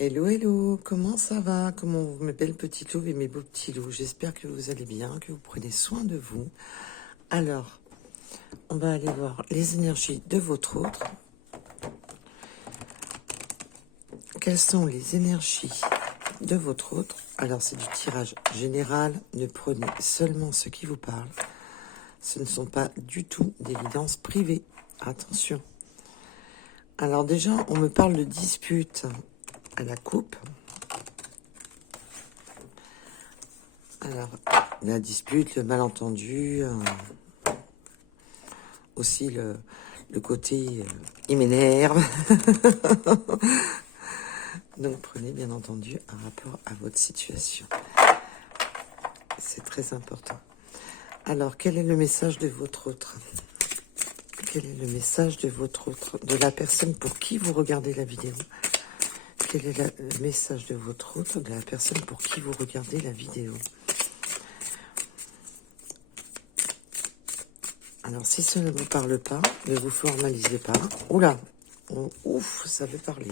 Hello, hello, comment ça va? Comment vous, mes belles petites louves et mes beaux petits loups? J'espère que vous allez bien, que vous prenez soin de vous. Alors, on va aller voir les énergies de votre autre. Quelles sont les énergies de votre autre? Alors, c'est du tirage général. Ne prenez seulement ce qui vous parle. Ce ne sont pas du tout d'évidence privée. Attention. Alors déjà, on me parle de dispute à la coupe. Alors, la dispute, le malentendu, aussi le côté il m'énerve. Donc, prenez bien entendu un rapport à votre situation. C'est très important. Alors, quel est le message de votre autre? Quel est le message de votre autre, de la personne pour qui vous regardez la vidéo? Quel est le message de votre autre, de la personne pour qui vous regardez la vidéo? Alors, si ça ne vous parle pas, ne vous formalisez pas. Oula, ouf, ça veut parler.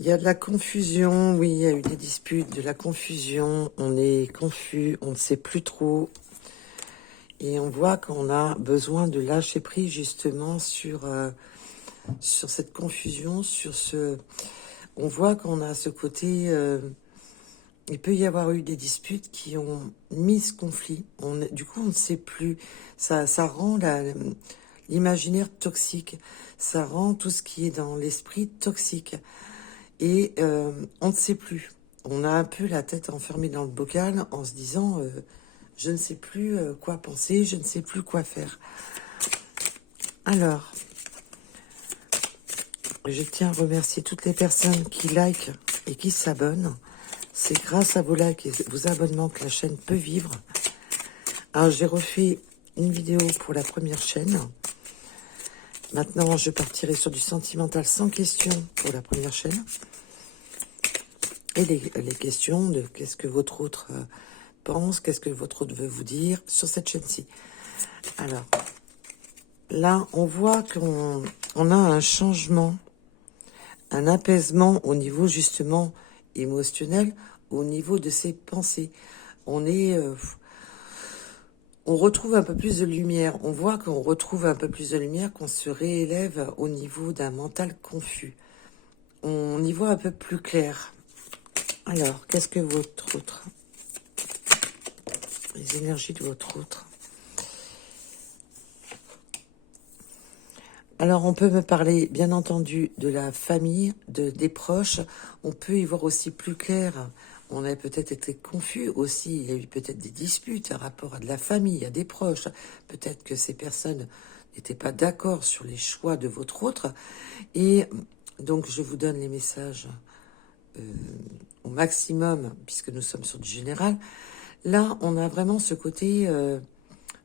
Il y a de la confusion, oui, il y a eu des disputes, de la confusion, on est confus, on ne sait plus trop. Et on voit qu'on a besoin de lâcher prise justement sur cette confusion, sur ce... On voit qu'on a ce côté... il peut y avoir eu des disputes qui ont mis ce conflit. Du coup, on ne sait plus. Ça rend l'imaginaire toxique. Ça rend tout ce qui est dans l'esprit toxique. Et on ne sait plus. On a un peu la tête enfermée dans le bocal en se disant je ne sais plus quoi penser, je ne sais plus quoi faire. Alors, je tiens à remercier toutes les personnes qui likent et qui s'abonnent. C'est grâce à vos likes et vos abonnements que la chaîne peut vivre. Alors, j'ai refait une vidéo pour la première chaîne. Maintenant, je partirai sur du sentimental sans question pour la première chaîne. Et les questions de qu'est-ce que votre autre pense, qu'est-ce que votre autre veut vous dire sur cette chaîne-ci. Alors, là, on voit qu'on a un changement, un apaisement au niveau justement émotionnel, au niveau de ses pensées. On retrouve un peu plus de lumière. On voit qu'on retrouve un peu plus de lumière, qu'on se réélève au niveau d'un mental confus. On y voit un peu plus clair. Alors, qu'est-ce que votre autre? Les énergies de votre autre. Alors, on peut me parler, bien entendu, de la famille, des proches. On peut y voir aussi plus clair. On a peut-être été confus aussi. Il y a eu peut-être des disputes à rapport à de la famille, à des proches. Peut-être que ces personnes n'étaient pas d'accord sur les choix de votre autre. Et donc, je vous donne les messages au maximum, puisque nous sommes sur du général. Là, on a vraiment ce côté...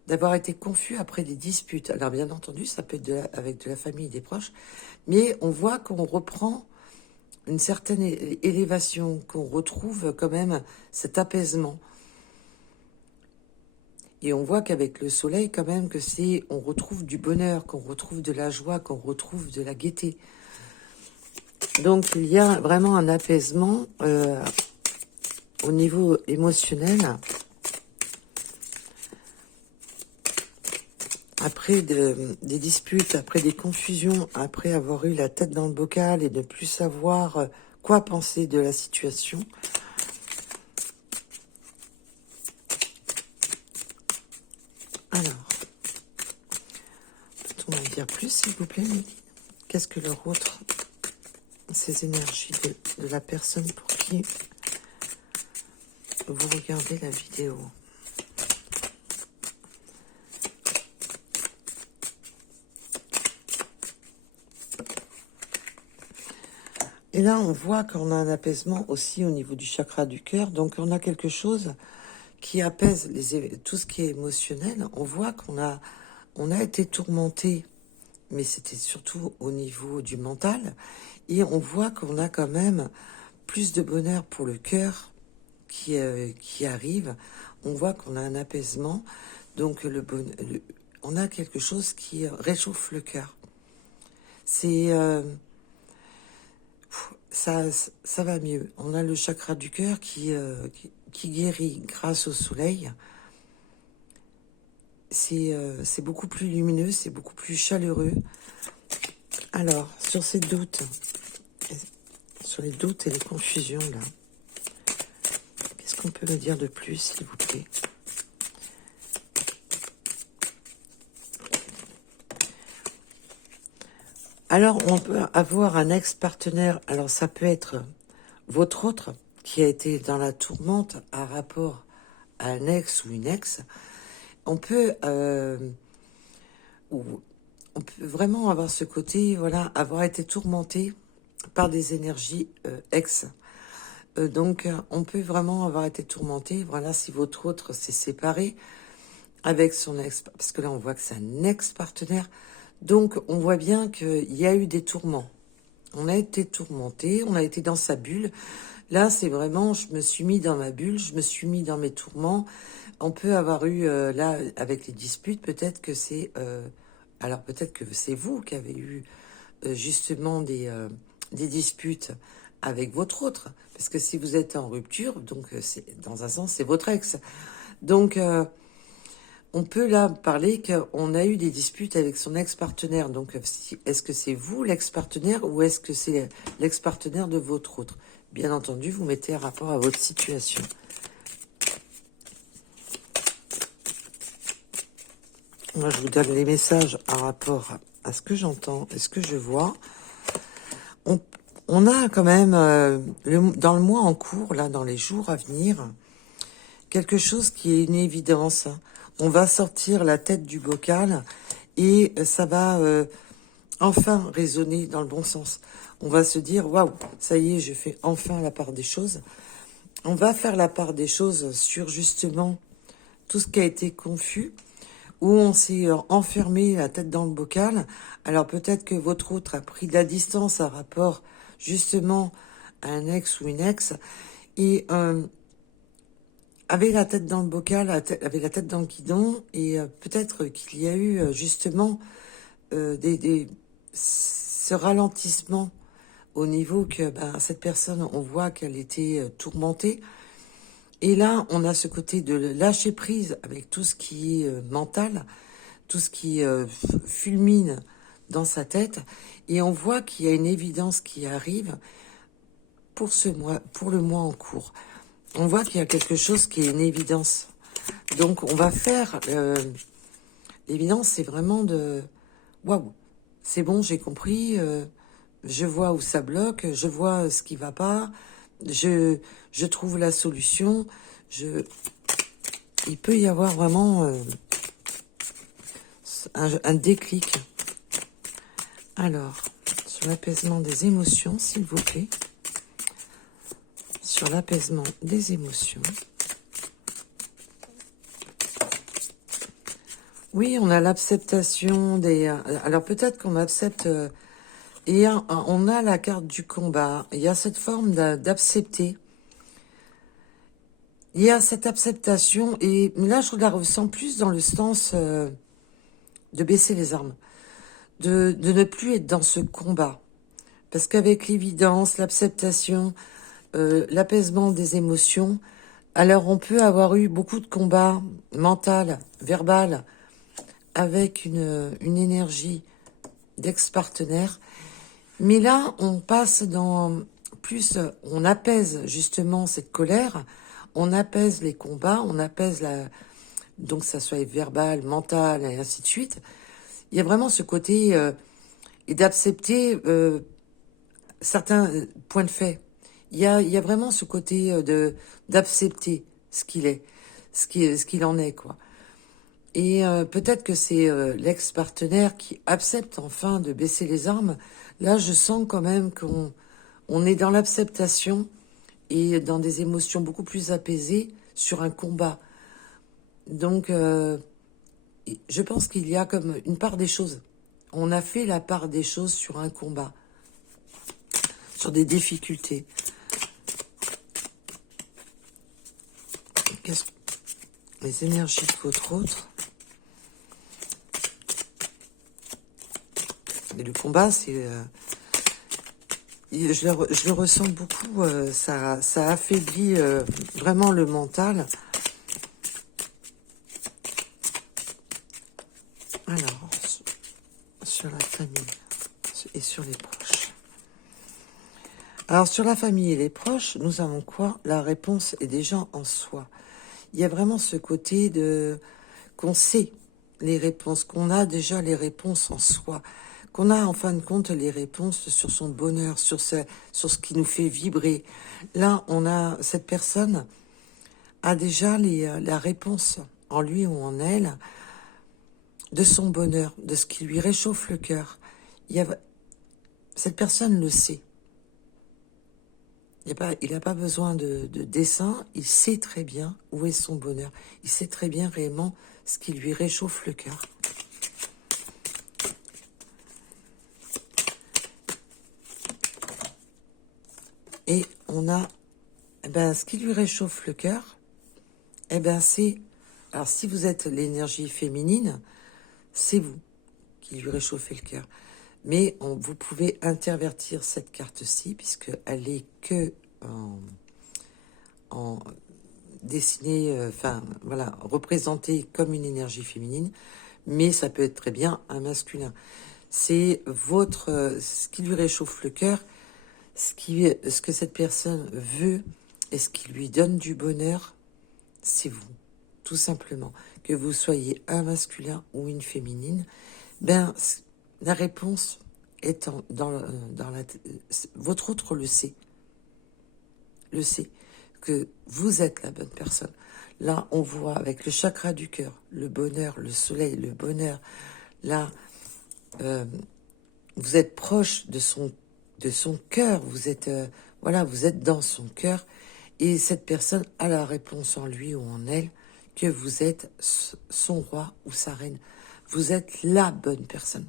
d'avoir été confus après des disputes. Alors bien entendu, ça peut être avec de la famille et des proches, mais on voit qu'on reprend une certaine élévation, qu'on retrouve quand même cet apaisement. Et on voit qu'avec le soleil, quand même, on retrouve du bonheur, qu'on retrouve de la joie, qu'on retrouve de la gaieté. Donc il y a vraiment un apaisement au niveau émotionnel. Après des disputes, après des confusions, après avoir eu la tête dans le bocal et ne plus savoir quoi penser de la situation. Alors, peut-on en dire plus, s'il vous plaît, Mélanie? Qu'est-ce que leur autre, ces énergies de la personne pour qui vous regardez la vidéo? Et là, on voit qu'on a un apaisement aussi au niveau du chakra du cœur. Donc, on a quelque chose qui apaise tout ce qui est émotionnel. On voit qu'on a été tourmenté, mais c'était surtout au niveau du mental. Et on voit qu'on a quand même plus de bonheur pour le cœur qui arrive. On voit qu'on a un apaisement. Donc, on a quelque chose qui réchauffe le cœur. C'est ça va mieux. On a le chakra du cœur qui guérit grâce au soleil. C'est beaucoup plus lumineux, c'est beaucoup plus chaleureux. Alors, sur ces doutes, sur les doutes et les confusions, là, qu'est-ce qu'on peut me dire de plus, s'il vous plaît? Alors, on peut avoir un ex-partenaire. Alors, ça peut être votre autre qui a été dans la tourmente à rapport à un ex ou une ex. On peut vraiment avoir ce côté, voilà, avoir été tourmenté par des énergies ex. Donc, on peut vraiment avoir été tourmenté, voilà, si votre autre s'est séparé avec son ex, parce que là, on voit que c'est un ex-partenaire. Donc, on voit bien qu'il y a eu des tourments. On a été tourmenté, on a été dans sa bulle. Là, c'est vraiment, je me suis mis dans ma bulle, je me suis mis dans mes tourments. On peut avoir eu, là, avec les disputes, peut-être que c'est... alors, peut-être que c'est vous qui avez eu, justement, des disputes avec votre autre. Parce que si vous êtes en rupture, donc, dans un sens, c'est votre ex. Donc, on peut là parler qu'on a eu des disputes avec son ex-partenaire. Donc, est-ce que c'est vous l'ex-partenaire ou est-ce que c'est l'ex-partenaire de votre autre? Bien entendu, vous mettez un rapport à votre situation. Moi, je vous donne les messages en rapport à ce que j'entends et ce que je vois. On a quand même, dans le mois en cours, là, dans les jours à venir, quelque chose qui est une évidence. On va sortir la tête du bocal et ça va enfin résonner dans le bon sens. On va se dire, waouh, ça y est, je fais enfin la part des choses. On va faire la part des choses sur justement tout ce qui a été confus, où on s'est enfermé la tête dans le bocal. Alors peut-être que votre autre a pris de la distance à rapport justement à un ex ou une ex et avait la tête dans le bocal, avait la tête dans le guidon et peut-être qu'il y a eu justement ce ralentissement au niveau que cette personne, on voit qu'elle était tourmentée. Et là, on a ce côté de lâcher prise avec tout ce qui est mental, tout ce qui fulmine dans sa tête. Et on voit qu'il y a une évidence qui arrive pour ce mois, pour le mois en cours. On voit qu'il y a quelque chose qui est une évidence. Donc, on va faire... l'évidence, c'est vraiment de... Waouh, c'est bon, j'ai compris. Je vois où ça bloque. Je vois ce qui va pas. Je trouve la solution. Il peut y avoir vraiment un déclic. Alors, sur l'apaisement des émotions, s'il vous plaît. Sur l'apaisement des émotions. Oui, on a l'acceptation des... Alors peut-être qu'on accepte... et on a la carte du combat. Il y a cette forme d'accepter. Il y a cette acceptation. Et là, je la ressens plus dans le sens de baisser les armes. De ne plus être dans ce combat. Parce qu'avec l'évidence, l'acceptation, l'apaisement des émotions, alors on peut avoir eu beaucoup de combats mental, verbal, avec une énergie d'ex-partenaire. Mais là, on passe dans plus, on apaise justement cette colère, on apaise les combats, on apaise donc ça soit verbal, mental, et ainsi de suite. Il y a vraiment ce côté et d'accepter certains points de fait. Il y a vraiment ce côté d'accepter ce qu'il est, ce qu'il en est, quoi. Et peut-être que c'est l'ex-partenaire qui accepte enfin de baisser les armes. Là, je sens quand même qu'on est dans l'acceptation et dans des émotions beaucoup plus apaisées sur un combat. Donc, je pense qu'il y a comme une part des choses. On a fait la part des choses sur un combat, sur des difficultés. Les énergies de votre autre. Et le combat, c'est je le ressens beaucoup, ça affaiblit vraiment le mental. Alors, sur la famille et sur les proches. Alors, sur la famille et les proches, nous avons quoi? La réponse est déjà en soi. Il y a vraiment ce côté de qu'on sait les réponses, qu'on a déjà les réponses en soi, qu'on a en fin de compte les réponses sur son bonheur, sur ce qui nous fait vibrer. Là, on a cette personne a déjà la réponse en lui ou en elle de son bonheur, de ce qui lui réchauffe le cœur. Cette personne le sait. Il n'a pas besoin de dessin, il sait très bien où est son bonheur. Il sait très bien réellement ce qui lui réchauffe le cœur. Et on a, ce qui lui réchauffe le cœur, c'est, alors si vous êtes l'énergie féminine, c'est vous qui lui réchauffez le cœur. Mais vous pouvez intervertir cette carte-ci, puisqu'elle est que en dessinée, voilà, représentée comme une énergie féminine, mais ça peut être très bien un masculin. C'est ce qui lui réchauffe le cœur, ce que cette personne veut et ce qui lui donne du bonheur, c'est vous, tout simplement. Que vous soyez un masculin ou une féminine, la réponse est votre autre le sait, que vous êtes la bonne personne. Là, on voit avec le chakra du cœur, le bonheur, le soleil, le bonheur. Là, vous êtes proche de son cœur. Vous êtes vous êtes dans son cœur, et cette personne a la réponse en lui ou en elle que vous êtes son roi ou sa reine. Vous êtes la bonne personne.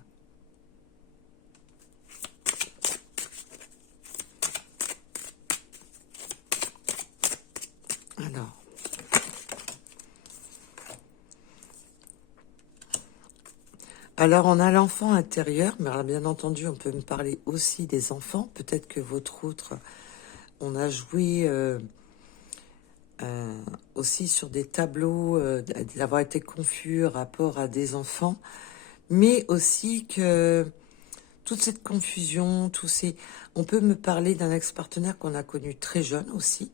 Alors, on a l'enfant intérieur, mais alors, bien entendu, on peut me parler aussi des enfants. Peut-être que votre autre, on a joué aussi sur des tableaux, d'avoir été confus rapport à des enfants, mais aussi que toute cette confusion, on peut me parler d'un ex-partenaire qu'on a connu très jeune aussi,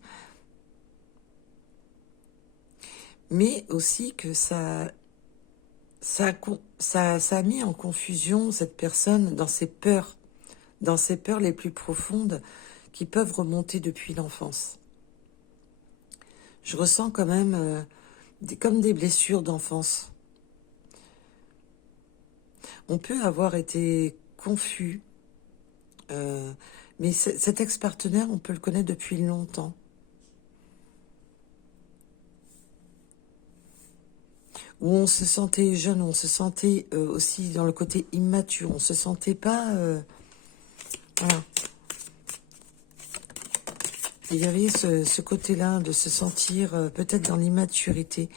mais aussi que ça a mis en confusion cette personne dans ses peurs les plus profondes qui peuvent remonter depuis l'enfance. Je ressens quand même comme des blessures d'enfance. On peut avoir été confus, mais cet ex-partenaire, on peut le connaître depuis longtemps. Où on se sentait jeune, on se sentait aussi dans le côté immature, on se sentait pas... voilà. Il y avait ce côté-là de se sentir peut-être dans l'immaturité.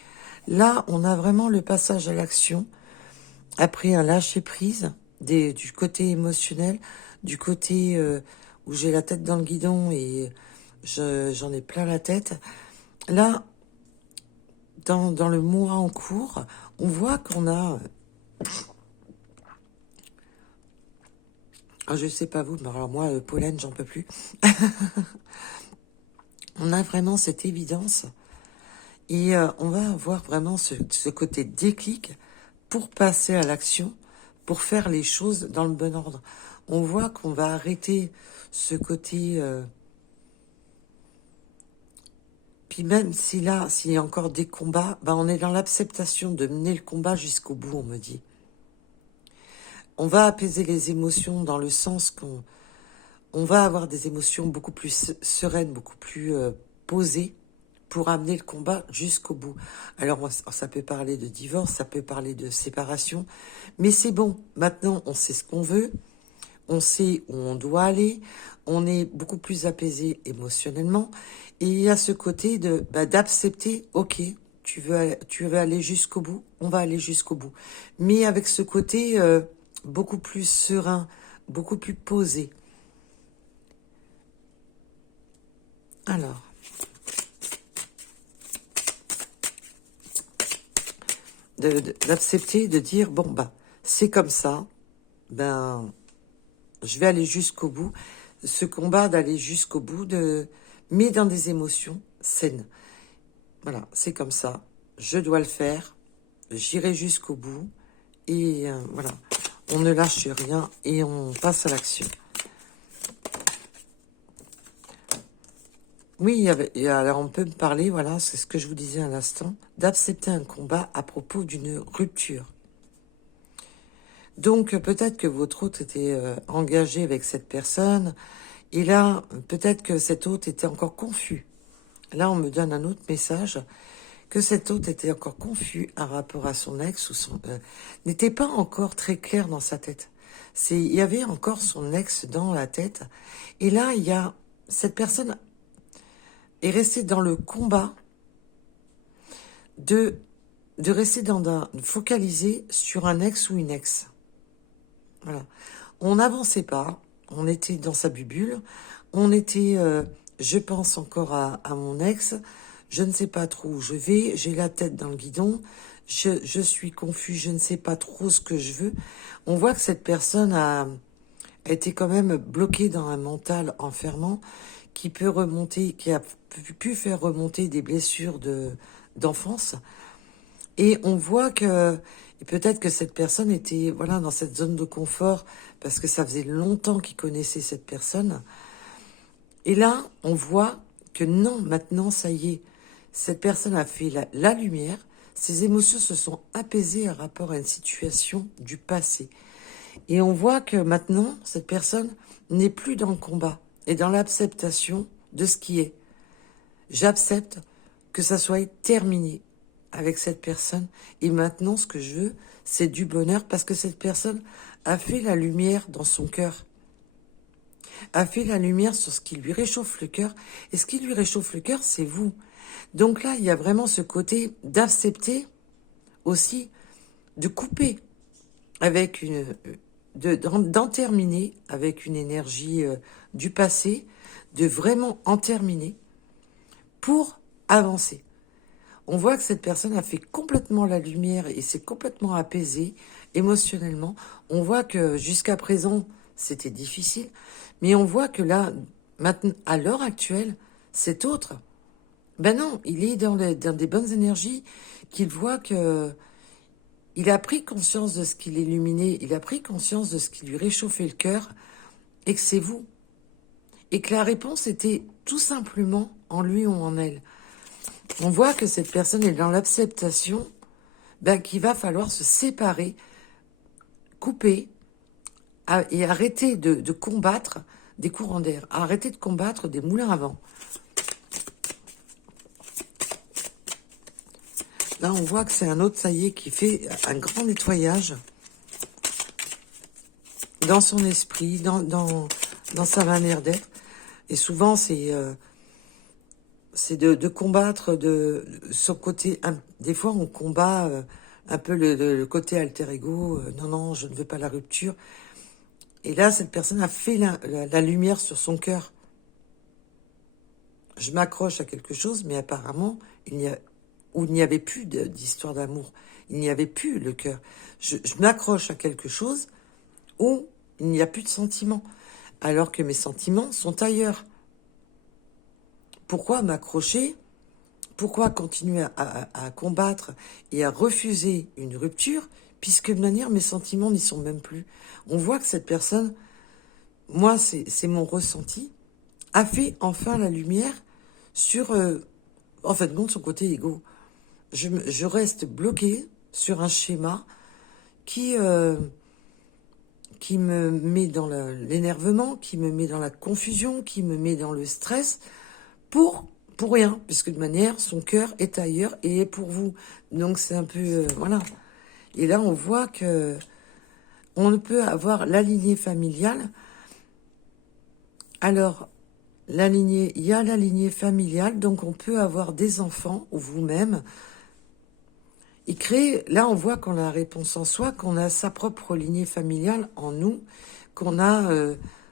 Là, on a vraiment le passage à l'action, après un lâcher-prise du côté émotionnel, du côté où j'ai la tête dans le guidon et j'en ai plein la tête. Là, dans le mois en cours, on voit qu'on a... je sais pas vous, mais alors moi, pollen, j'en peux plus. On a vraiment cette évidence et on va avoir vraiment ce côté déclic pour passer à l'action, pour faire les choses dans le bon ordre. On voit qu'on va arrêter ce côté... puis même s'il y a encore des combats, on est dans l'acceptation de mener le combat jusqu'au bout, on me dit. On va apaiser les émotions dans le sens qu'on va avoir des émotions beaucoup plus sereines, beaucoup plus posées pour amener le combat jusqu'au bout. Alors, ça peut parler de divorce, ça peut parler de séparation, mais c'est bon. Maintenant, on sait ce qu'on veut, on sait où on doit aller, on est beaucoup plus apaisé émotionnellement, et il y a ce côté d'accepter, ok, tu veux aller jusqu'au bout, on va aller jusqu'au bout. Mais avec ce côté beaucoup plus serein, beaucoup plus posé. Alors, d'accepter, de dire, bon, bah, c'est comme ça, ben, je vais aller jusqu'au bout. Ce combat d'aller jusqu'au bout, mais dans des émotions saines. Voilà, c'est comme ça. Je dois le faire. J'irai jusqu'au bout. Et voilà, on ne lâche rien et on passe à l'action. Oui, alors on peut me parler, voilà, c'est ce que je vous disais à l'instant, d'accepter un combat à propos d'une rupture. Donc peut-être que votre hôte était engagé avec cette personne, et là, peut-être que cet hôte était encore confus. Là, on me donne un autre message, que cet hôte était encore confus par rapport à son ex, ou n'était pas encore très clair dans sa tête. Il y avait encore son ex dans la tête, et là, il y a cette personne est restée dans le combat de rester focalisé sur un ex ou une ex. Voilà. On n'avançait pas, on était dans sa bulle, on était, je pense encore à mon ex, je ne sais pas trop où je vais, j'ai la tête dans le guidon, je suis confus, je ne sais pas trop ce que je veux. On voit que cette personne a été quand même bloquée dans un mental enfermant qui peut remonter, qui a pu faire remonter des blessures d'enfance. Et on voit que peut-être que cette personne était voilà dans cette zone de confort parce que ça faisait longtemps qu'il connaissait cette personne. Et là, on voit que non, maintenant, ça y est, cette personne a fait la lumière, ses émotions se sont apaisées par rapport à une situation du passé. Et on voit que maintenant, cette personne n'est plus dans le combat et dans l'acceptation de ce qui est. J'accepte que ça soit terminé avec cette personne. Et maintenant, ce que je veux, c'est du bonheur parce que cette personne a fait la lumière dans son cœur. A fait la lumière sur ce qui lui réchauffe le cœur. Et ce qui lui réchauffe le cœur, c'est vous. Donc là, il y a vraiment ce côté d'accepter aussi, de couper avec d'en terminer avec une énergie du passé, de vraiment en terminer pour avancer. On voit que cette personne a fait complètement la lumière et s'est complètement apaisée émotionnellement. On voit que jusqu'à présent, c'était difficile, mais on voit que là, maintenant, à l'heure actuelle, cet autre, ben non, il est dans des bonnes énergies, qu'il voit que il a pris conscience de ce qui l'illuminait, il a pris conscience de ce qui lui réchauffait le cœur, et que c'est vous. Et que la réponse était tout simplement en lui ou en elle. On voit que cette personne est dans l'acceptation qu'il va falloir se séparer, couper et arrêter de combattre des courants d'air, arrêter de combattre des moulins à vent. Là, on voit que c'est un autre, ça y est, qui fait un grand nettoyage dans son esprit, dans sa manière d'être. Et souvent, c'est de combattre de son côté. Des fois, on combat un peu le côté alter ego. Non, je ne veux pas la rupture. Et là, cette personne a fait la lumière sur son cœur. Je m'accroche à quelque chose, mais apparemment, il n'y avait plus d'histoire d'amour. Il n'y avait plus le cœur. Je m'accroche à quelque chose où il n'y a plus de sentiments, alors que mes sentiments sont ailleurs. Pourquoi m'accrocher? Pourquoi continuer à combattre et à refuser une rupture, puisque de manière, mes sentiments n'y sont même plus. On voit que cette personne, moi, c'est mon ressenti, a fait enfin la lumière sur, en fait, de son côté égo. Je reste bloquée sur un schéma qui me met dans l'énervement, qui me met dans la confusion, qui me met dans le stress, pour rien, puisque de manière, son cœur est ailleurs et est pour vous. Donc c'est un peu... voilà. Et là, on voit que on ne peut avoir la lignée familiale. Alors, il y a la lignée familiale, donc on peut avoir des enfants, ou vous-même, et créer... Là, on voit qu'on a la réponse en soi, qu'on a sa propre lignée familiale en nous, qu'on a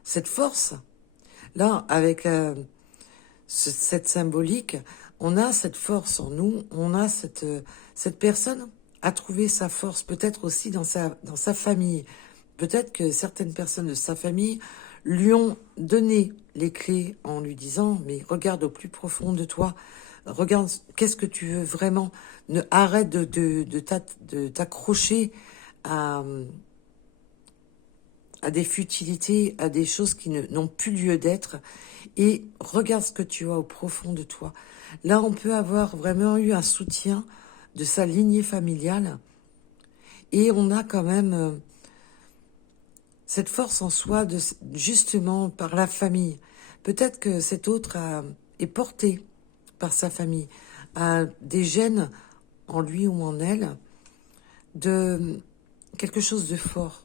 cette force. Là, avec... cette symbolique, on a cette force en nous, on a cette personne a trouvé sa force, peut-être aussi dans sa famille. Peut-être que certaines personnes de sa famille lui ont donné les clés en lui disant, mais regarde au plus profond de toi, regarde qu'est-ce que tu veux vraiment, ne arrête de t'accrocher à, à des futilités, à des choses qui n'ont plus lieu d'être, et regarde ce que tu as au profond de toi. Là, on peut avoir vraiment eu un soutien de sa lignée familiale, et on a quand même cette force en soi, justement par la famille. Peut-être que cet autre est porté par sa famille, a des gènes en lui ou en elle, de quelque chose de fort.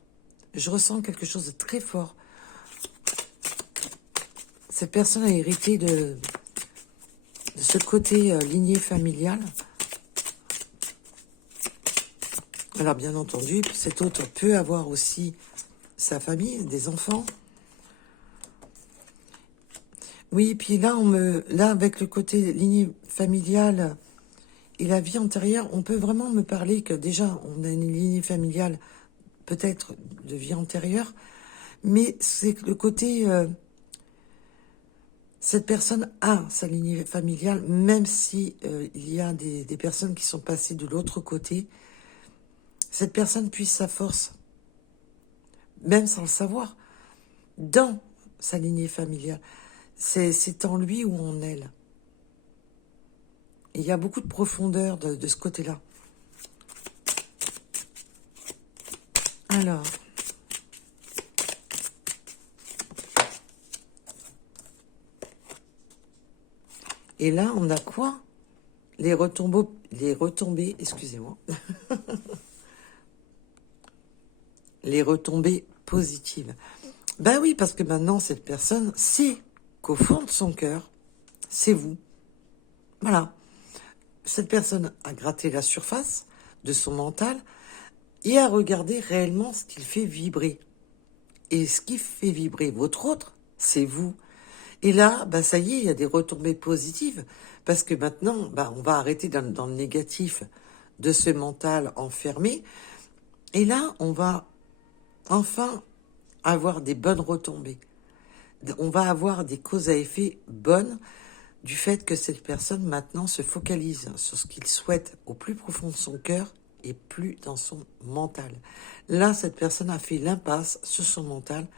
Je ressens quelque chose de très fort. Cette personne a hérité de ce côté lignée familiale. Alors bien entendu, cet autre peut avoir aussi sa famille, des enfants. Oui, puis là, là avec le côté lignée familiale et la vie antérieure, on peut vraiment me parler que déjà, on a une lignée familiale peut-être de vie antérieure, mais c'est le côté... cette personne a sa lignée familiale, même si il y a des personnes qui sont passées de l'autre côté. Cette personne puise sa force, même sans le savoir, dans sa lignée familiale. C'est en lui ou en elle. Et il y a beaucoup de profondeur de ce côté-là. Alors... Et là, on a quoi? Les retombées, excusez-moi. Les retombées positives. Ben oui, parce que maintenant, cette personne sait qu'au fond de son cœur, c'est vous. Voilà. Cette personne a gratté la surface de son mental et a regardé réellement ce qu'il fait vibrer. Et ce qui fait vibrer votre autre, c'est vous. Et là, bah ça y est, il y a des retombées positives, parce que maintenant, bah, on va arrêter dans le négatif de ce mental enfermé, et là, on va enfin avoir des bonnes retombées. On va avoir des causes à effet bonnes du fait que cette personne maintenant se focalise sur ce qu'il souhaite au plus profond de son cœur et plus dans son mental. Là, cette personne a fait l'impasse sur son mental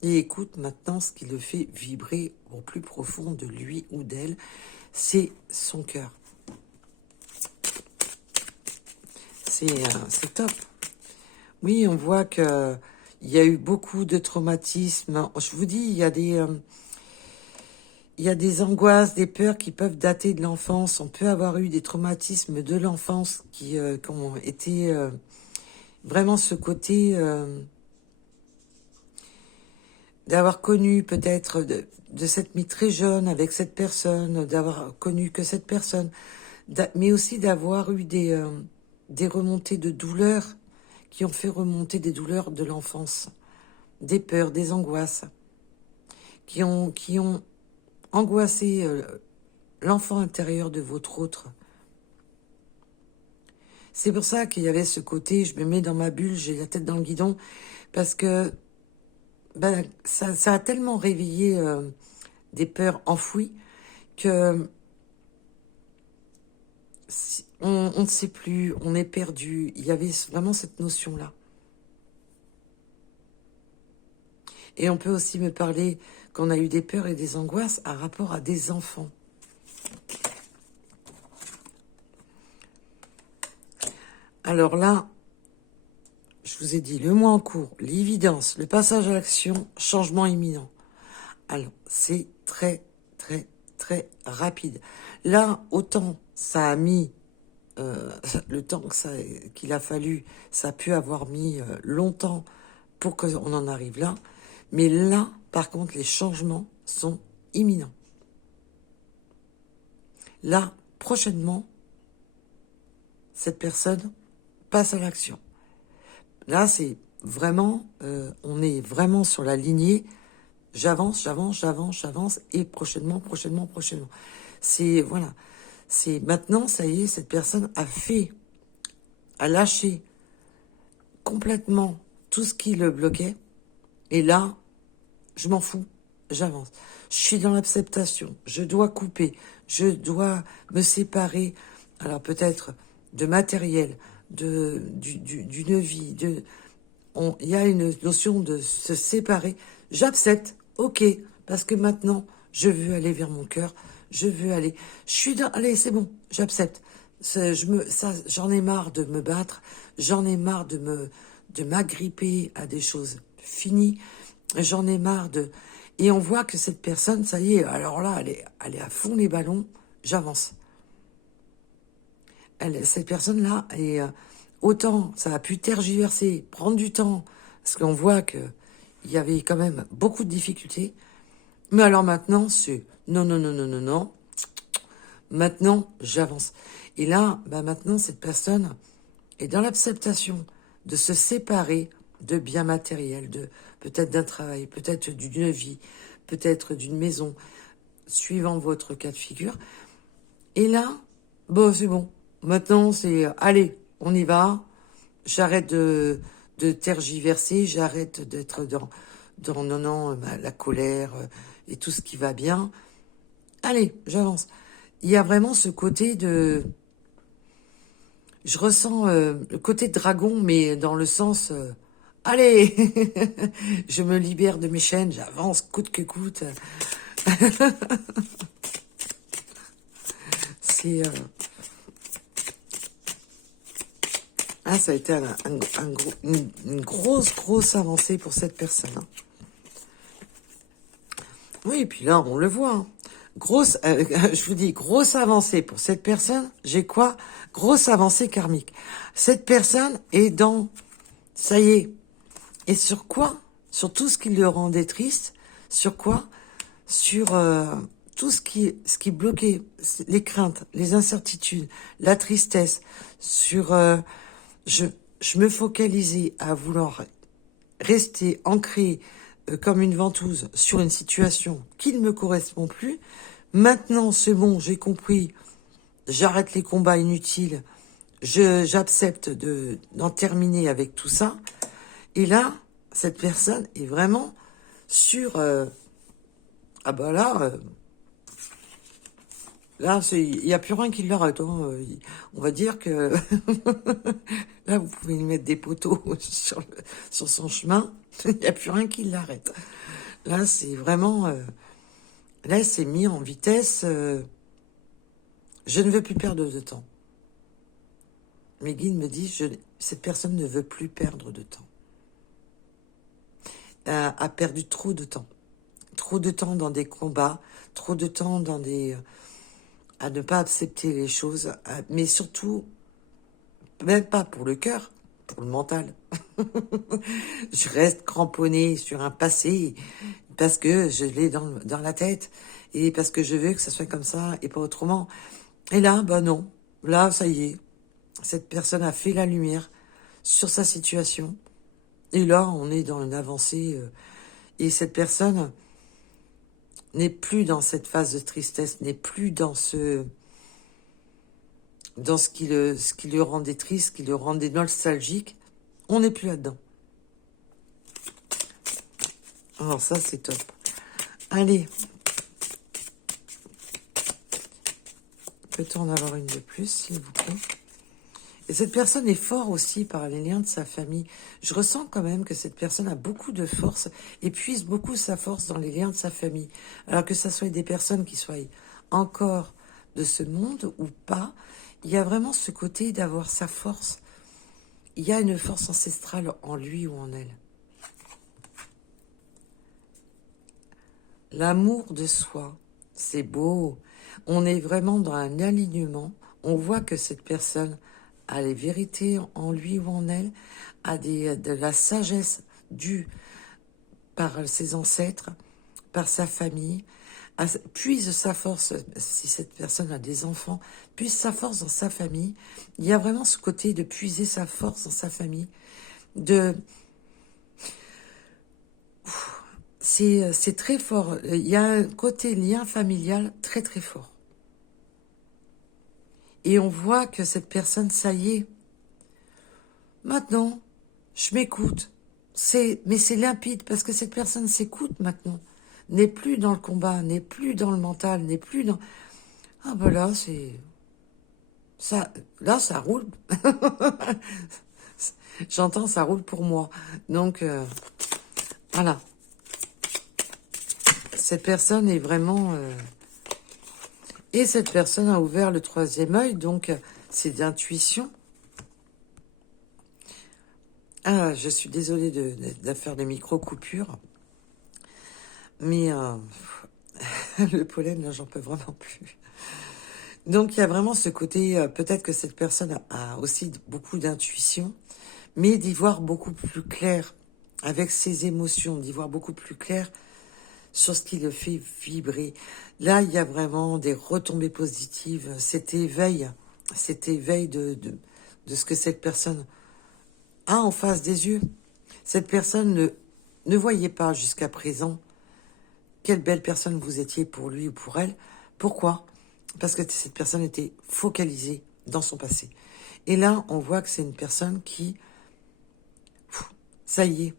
et écoute maintenant ce qui le fait vibrer au plus profond de lui ou d'elle, c'est son cœur. C'est top. Oui, on voit que il y a eu beaucoup de traumatismes. Je vous dis, il y a des angoisses, des peurs qui peuvent dater de l'enfance. On peut avoir eu des traumatismes de l'enfance qui ont été vraiment ce côté d'avoir connu peut-être de s'être mis très jeune avec cette personne, d'avoir connu que cette personne, mais aussi d'avoir eu des remontées de douleurs qui ont fait remonter des douleurs de l'enfance, des peurs, des angoisses, qui ont angoissé l'enfant intérieur de votre autre. C'est pour ça qu'il y avait ce côté, je me mets dans ma bulle, j'ai la tête dans le guidon, parce que ben, ça a tellement réveillé des peurs enfouies que on ne sait plus, on est perdu. Il y avait vraiment cette notion-là. Et on peut aussi me parler qu'on a eu des peurs et des angoisses à rapport à des enfants. Alors là, je vous ai dit, le mois en cours, l'évidence, le passage à l'action, changement imminent. Alors, c'est très, très, très rapide. Là, autant ça a mis le temps qu'il a fallu, ça a pu avoir mis longtemps pour qu'on en arrive là. Mais là, par contre, les changements sont imminents. Là, prochainement, cette personne passe à l'action. Là, c'est vraiment, on est vraiment sur la lignée J'avance, j'avance, j'avance, j'avance, et prochainement. C'est, voilà. C'est maintenant, ça y est, cette personne a lâché complètement tout ce qui le bloquait. Et là, je m'en fous, j'avance. Je suis dans l'acceptation, je dois couper, je dois me séparer, alors peut-être de matériel, d'une vie, il y a une notion de se séparer. J'accepte, ok, parce que maintenant, je veux aller vers mon cœur, allez, c'est bon, j'accepte. J'en ai marre de me battre, j'en ai marre de m'agripper à des choses finies, j'en ai marre de... Et on voit que cette personne, ça y est, alors là, elle est à fond les ballons, j'avance. Cette personne-là, autant ça a pu tergiverser, prendre du temps, parce qu'on voit que il y avait quand même beaucoup de difficultés. Mais alors maintenant, c'est non, non, non, non, non, non. Maintenant, j'avance. Et là, maintenant, cette personne est dans l'acceptation de se séparer de biens matériels, peut-être d'un travail, peut-être d'une vie, peut-être d'une maison, suivant votre cas de figure. Et là, c'est bon. Maintenant, c'est allez, on y va. J'arrête de tergiverser, j'arrête d'être dans non, la colère et tout ce qui va bien. Allez, j'avance. Il y a vraiment ce côté de... Je ressens le côté dragon, mais dans le sens... allez, je me libère de mes chaînes, j'avance coûte que coûte. C'est... ça a été une grosse avancée pour cette personne. Hein. Oui, et puis là, on le voit. Hein. Je vous dis, grosse avancée pour cette personne. J'ai quoi? Grosse avancée karmique. Cette personne est dans... Ça y est. Et sur quoi? Sur tout ce qui le rendait triste. Sur quoi? Sur tout ce qui bloquait, les craintes, les incertitudes, la tristesse. Sur... je me focalisais à vouloir rester ancré comme une ventouse sur une situation qui ne me correspond plus. Maintenant, c'est bon, j'ai compris, j'arrête les combats inutiles, j'accepte d'en terminer avec tout ça. Et là, cette personne est vraiment sur... là, il n'y a plus rien qui l'arrête. Hein. On va dire que là, vous pouvez lui mettre des poteaux sur son chemin. Il n'y a plus rien qui l'arrête. Là, c'est vraiment... là, c'est mis en vitesse. Je ne veux plus perdre de temps. Mes guides me disent, cette personne ne veut plus perdre de temps. A perdu trop de temps. Trop de temps dans des combats, trop de temps dans des... à ne pas accepter les choses, mais surtout, même pas pour le cœur, pour le mental. Je reste cramponnée sur un passé parce que je l'ai dans la tête et parce que je veux que ça soit comme ça et pas autrement. Et là, non. Là, ça y est. Cette personne a fait la lumière sur sa situation. Et là, on est dans une avancée. Et cette personne n'est plus dans cette phase de tristesse, n'est plus dans ce qui le rendait triste, ce qui le rendait nostalgique. On n'est plus là-dedans. Alors ça, c'est top. Allez. Peut-on en avoir une de plus, s'il vous plaît? Et cette personne est forte aussi par les liens de sa famille. Je ressens quand même que cette personne a beaucoup de force et puise beaucoup sa force dans les liens de sa famille. Alors que ça soit des personnes qui soient encore de ce monde ou pas, il y a vraiment ce côté d'avoir sa force. Il y a une force ancestrale en lui ou en elle. L'amour de soi, c'est beau. On est vraiment dans un alignement. On voit que cette personne a les vérités en lui ou en elle, a de la sagesse due par ses ancêtres, par sa famille, puise sa force, si cette personne a des enfants, puise sa force dans sa famille. Il y a vraiment ce côté de puiser sa force dans sa famille, c'est très fort. Il y a un côté lien familial très très fort. Et on voit que cette personne, ça y est, maintenant, je m'écoute. Mais c'est limpide parce que cette personne s'écoute maintenant. N'est plus dans le combat, n'est plus dans le mental, n'est plus dans... Ah ben là, c'est... Ça, là, ça roule. J'entends, ça roule pour moi. Donc, voilà. Cette personne est vraiment... Et cette personne a ouvert le troisième œil, donc c'est d'intuition. Ah, je suis désolée de faire des micro-coupures. Mais le pollen, là, j'en peux vraiment plus. Donc, il y a vraiment ce côté... peut-être que cette personne a aussi beaucoup d'intuition, mais d'y voir beaucoup plus clair avec ses émotions, d'y voir beaucoup plus clair sur ce qui le fait vibrer. Là, il y a vraiment des retombées positives, cet éveil de ce que cette personne a en face des yeux. Cette personne ne voyait pas jusqu'à présent quelle belle personne vous étiez pour lui ou pour elle. Pourquoi? Parce que cette personne était focalisée dans son passé. Et là, on voit que c'est une personne qui... ça y est,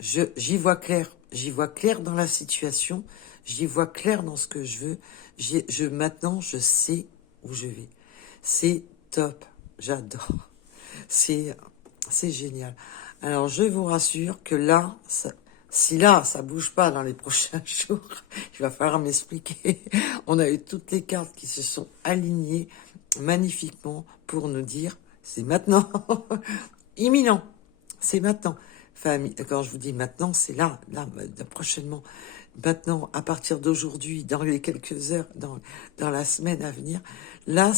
j'y vois clair. J'y vois clair dans la situation. J'y vois clair dans ce que je veux. Maintenant, je sais où je vais. C'est top. J'adore. C'est génial. Alors, je vous rassure que là, si là, ça bouge pas dans les prochains jours, il va falloir m'expliquer. On a eu toutes les cartes qui se sont alignées magnifiquement pour nous dire, c'est maintenant, imminent, c'est maintenant. Enfin, quand je vous dis maintenant, c'est là, prochainement. Maintenant, à partir d'aujourd'hui, dans les quelques heures, dans la semaine à venir, là,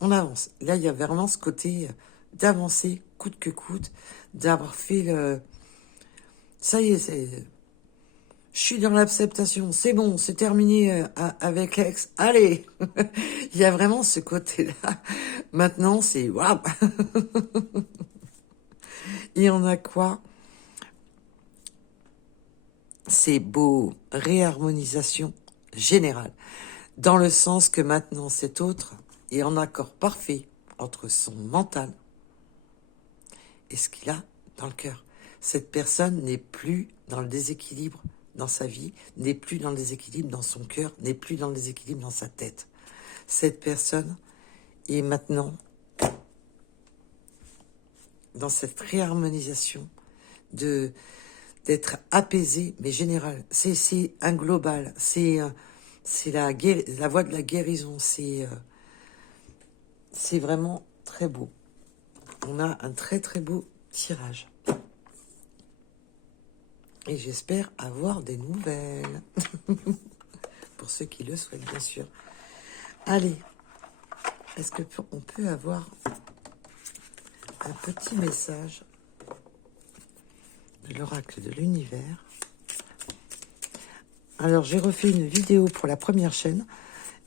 on avance. Là, il y a vraiment ce côté d'avancer, coûte que coûte, d'avoir fait le... Ça y est, je suis dans l'acceptation, c'est bon, c'est terminé avec l'ex. Allez, il y a vraiment ce côté-là. Maintenant, c'est... Waouh. Et on a quoi? C'est beau, réharmonisation générale, dans le sens que maintenant cet autre est en accord parfait entre son mental et ce qu'il a dans le cœur. Cette personne n'est plus dans le déséquilibre dans sa vie, n'est plus dans le déséquilibre dans son cœur, n'est plus dans le déséquilibre dans sa tête. Cette personne est maintenant dans cette réharmonisation d'être apaisé, mais général. C'est un global. C'est la voie de la guérison. C'est vraiment très beau. On a un très très beau tirage. Et j'espère avoir des nouvelles. Pour ceux qui le souhaitent, bien sûr. Allez. Est-ce qu'on peut avoir un petit message de l'oracle de l'univers? Alors, j'ai refait une vidéo pour la première chaîne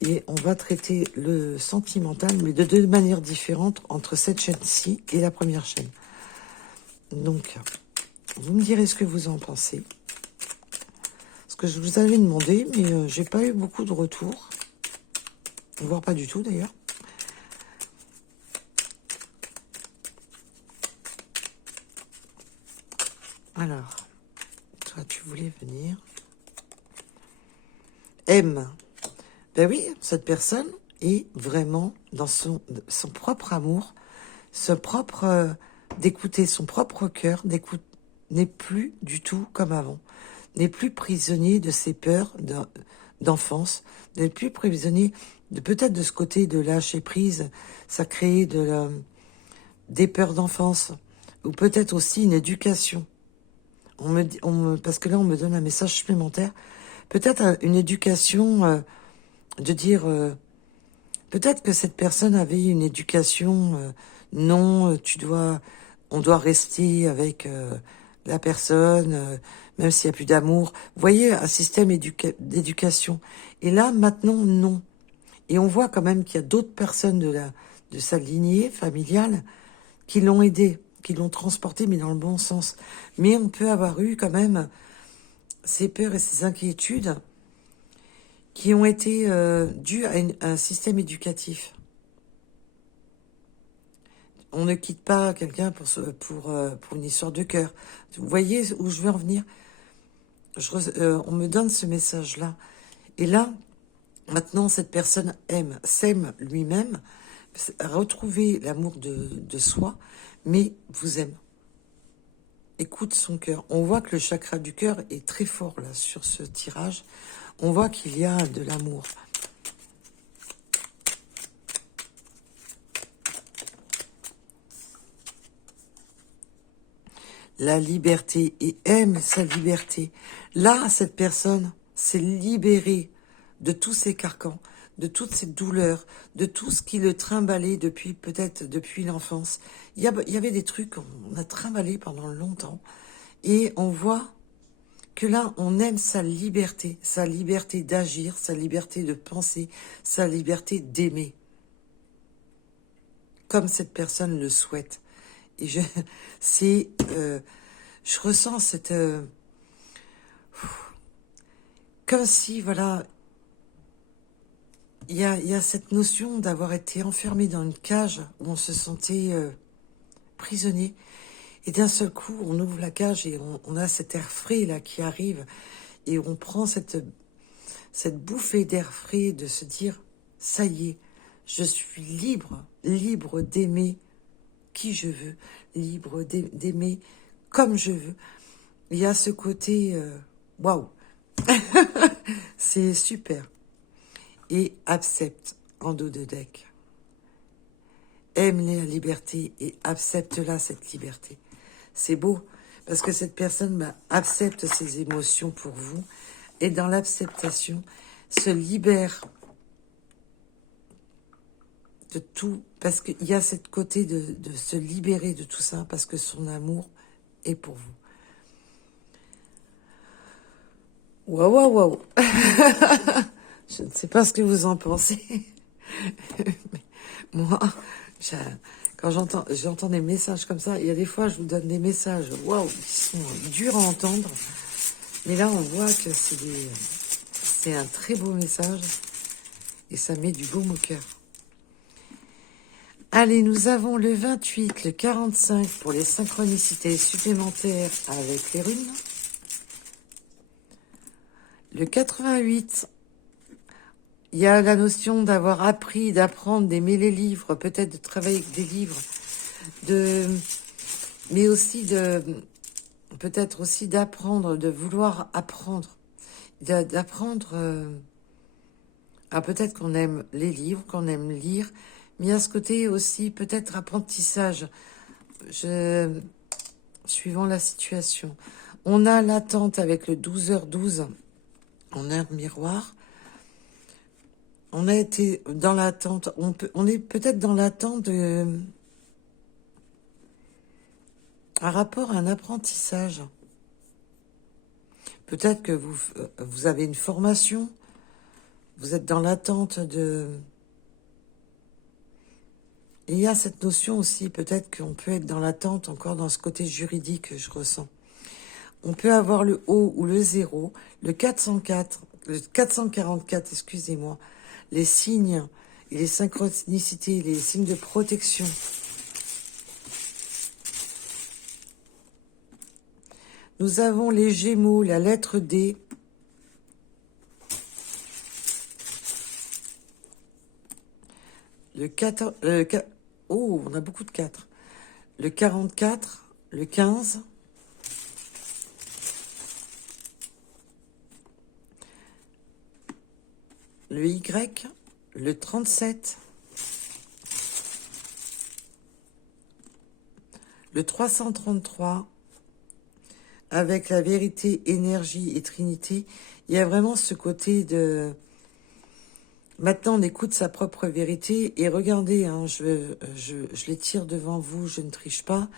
et on va traiter le sentimental, mais de deux manières différentes entre cette chaîne-ci et la première chaîne. Donc, vous me direz ce que vous en pensez. Ce que je vous avais demandé, mais j'ai pas eu beaucoup de retours. Voire pas du tout, d'ailleurs. Alors, toi, tu voulais venir. M. Ben oui, cette personne est vraiment dans son propre amour, d'écouter son propre cœur, n'est plus du tout comme avant, n'est plus prisonnier de ses peurs d'enfance, n'est plus prisonnier de peut-être de ce côté de lâcher prise, ça crée des peurs d'enfance, ou peut-être aussi une éducation. Parce que là, on me donne un message supplémentaire. Peut-être une éducation de dire... peut-être que cette personne avait une éducation... non, on doit rester avec la personne, même s'il n'y a plus d'amour. Vous voyez, un système d'éducation. Et là, maintenant, non. Et on voit quand même qu'il y a d'autres personnes de sa lignée familiale qui l'ont aidé, qui l'ont transporté, mais dans le bon sens. Mais on peut avoir eu quand même ces peurs et ces inquiétudes qui ont été dues à un système éducatif. On ne quitte pas quelqu'un pour une histoire de cœur. Vous voyez où je veux en venir? On me donne ce message-là. Et là, maintenant, cette personne s'aime lui-même, retrouver l'amour de soi, mais vous aime. Écoute son cœur. On voit que le chakra du cœur est très fort là sur ce tirage. On voit qu'il y a de l'amour. La liberté, et aime sa liberté. Là, cette personne s'est libérée de tous ces carcans, de toutes ces douleurs, de tout ce qui le trimballait peut-être depuis l'enfance. Il y avait des trucs qu'on a trimballé pendant longtemps, et on voit que là, on aime sa liberté d'agir, sa liberté de penser, sa liberté d'aimer, comme cette personne le souhaite. Et je ressens cette... comme si, voilà, il y a cette notion d'avoir été enfermé dans une cage où on se sentait prisonnier. Et d'un seul coup, on ouvre la cage et on a cet air frais là qui arrive. Et on prend cette bouffée d'air frais de se dire, ça y est, je suis libre d'aimer qui je veux, libre d'aimer comme je veux. Il y a ce côté, waouh, c'est super. Et accepte en dos de deck. Aime la liberté et accepte-la, cette liberté. C'est beau, parce que cette personne accepte ses émotions pour vous, et dans l'acceptation, se libère de tout, parce qu'il y a cette côté de se libérer de tout ça, parce que son amour est pour vous. Waouh, waouh, waouh. Je ne sais pas ce que vous en pensez. Mais moi, quand j'entends des messages comme ça, il y a des fois, je vous donne des messages, waouh, qui sont durs à entendre. Mais là, on voit que c'est un très beau message et ça met du baume au cœur. Allez, nous avons le 28, le 45 pour les synchronicités supplémentaires avec les runes. Le 88, il y a la notion d'avoir appris, d'apprendre, d'aimer les livres, peut-être de travailler avec des livres, mais aussi peut-être aussi d'apprendre, de vouloir apprendre, d'apprendre peut-être qu'on aime les livres, qu'on aime lire, mais à ce côté aussi peut-être apprentissage, suivant la situation. On a l'attente avec le 12h12, on a un miroir. On a été dans l'attente, on est peut-être dans l'attente un rapport à un apprentissage. Peut-être que vous avez une formation, vous êtes dans l'attente de... Et il y a cette notion aussi, peut-être qu'on peut être dans l'attente encore dans ce côté juridique que je ressens. On peut avoir le haut ou le 0, le 444, excusez-moi, les signes et les synchronicités, les signes de protection. Nous avons les Gémeaux, la lettre D. Le 4, oh, on a beaucoup de 4. Le 44, le 15. Le Y, le 37. Le 333. Avec la vérité, énergie et trinité, il y a vraiment ce côté de... Maintenant, on écoute sa propre vérité. Et regardez, hein, je les tire devant vous, je ne triche pas.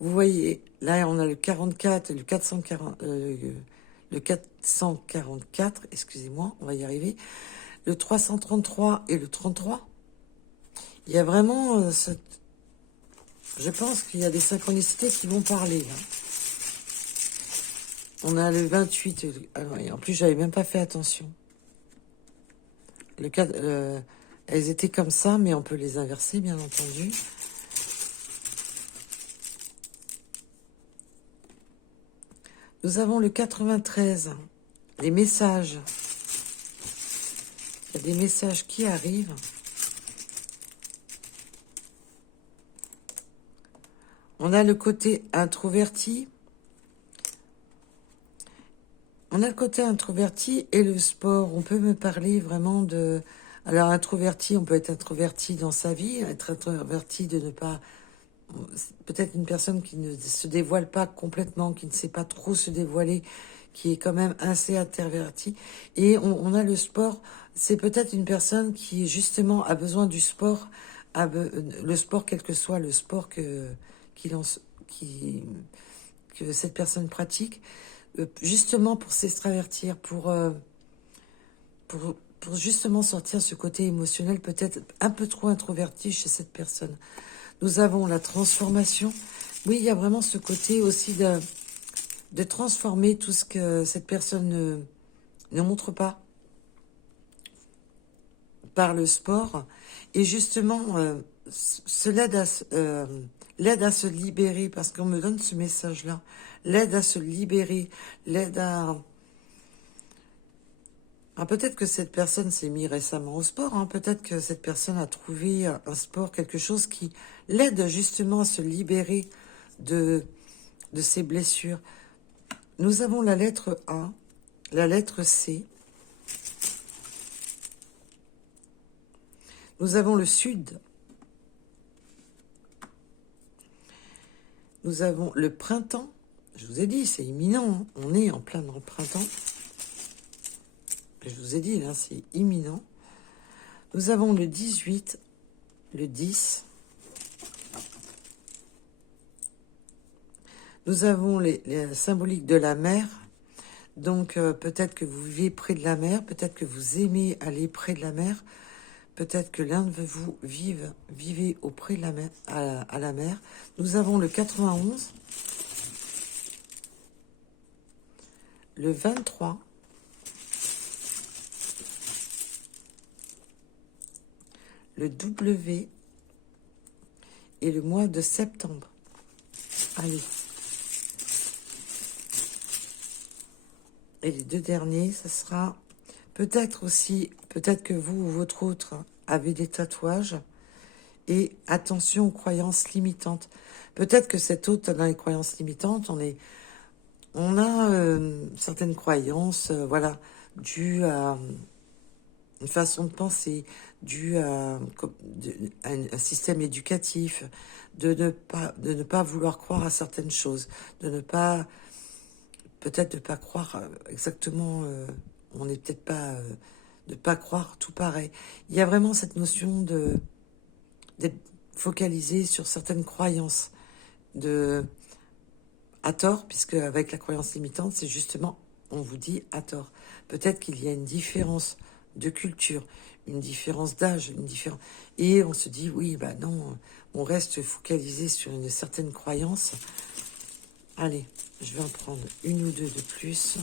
Vous voyez, là, on a le 44, le 440, le 444, excusez-moi, on va y arriver. Le 333 et le 33. Il y a vraiment Je pense qu'il y a des synchronicités qui vont parler, là. On a le 28. Ah ouais, en plus, j'avais même pas fait attention. Le 4, elles étaient comme ça, mais on peut les inverser, bien entendu. Nous avons le 93. Les messages. Il y a des messages qui arrivent. On a le côté introverti. On a le côté introverti et le sport. On peut me parler vraiment de... Alors, introverti, on peut être introverti dans sa vie, être introverti de ne pas... Peut-être une personne qui ne se dévoile pas complètement, qui ne sait pas trop se dévoiler, qui est quand même assez introverti. Et on a le sport. C'est peut-être une personne qui, justement, a besoin du sport. Le sport, quel que soit le sport que cette personne pratique, justement pour s'extravertir, pour justement sortir ce côté émotionnel peut-être un peu trop introverti chez cette personne. Nous avons la transformation. Oui, il y a vraiment ce côté aussi de transformer tout ce que cette personne ne montre pas par le sport. Et justement, l'aide à se libérer, parce qu'on me donne ce message-là, l'aide à se libérer, l'aide à... Ah, peut-être que cette personne s'est mise récemment au sport, hein. Peut-être que cette personne a trouvé un sport, quelque chose qui l'aide justement à se libérer de ses blessures. Nous avons la lettre A, la lettre C. Nous avons le sud. Nous avons le printemps. Je vous ai dit, c'est imminent, hein. On est en plein dans le printemps. Je vous ai dit, là, c'est imminent. Nous avons le 18, le 10. Nous avons les symboliques de la mer. Donc, peut-être que vous vivez près de la mer. Peut-être que vous aimez aller près de la mer. Peut-être que l'un de vous vivez auprès de la mer, à la mer. Nous avons le 91. Le 23. Le W et le mois de septembre. Allez. Et les deux derniers, ça sera peut-être aussi, peut-être que vous ou votre autre avez des tatouages. Et attention aux croyances limitantes. Peut-être que cet autre, dans les croyances limitantes, on a certaines croyances, voilà, dues à une façon de penser, dû à un système éducatif, de ne pas vouloir croire à certaines choses, de ne pas, peut-être de ne pas croire exactement, on n'est peut-être pas, de ne pas croire tout pareil. Il y a vraiment cette notion d'être focalisé sur certaines croyances, à tort, puisque avec la croyance limitante, c'est justement, on vous dit à tort. Peut-être qu'il y a une différence de culture, une différence d'âge, et on se dit, oui, bah non, on reste focalisé sur une certaine croyance. Allez, je vais en prendre une ou deux de plus.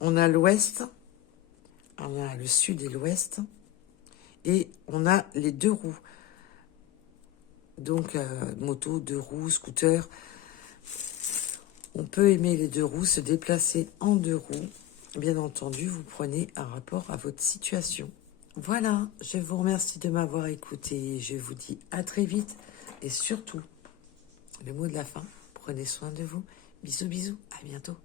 On a l'ouest, on a le sud et l'ouest, et on a les deux roues. Donc, moto, deux roues, scooter. On peut aimer les deux roues, se déplacer en deux roues. Bien entendu, vous prenez un rapport à votre situation. Voilà, je vous remercie de m'avoir écouté. Je vous dis à très vite. Et surtout, le mot de la fin, prenez soin de vous. Bisous, bisous, à bientôt.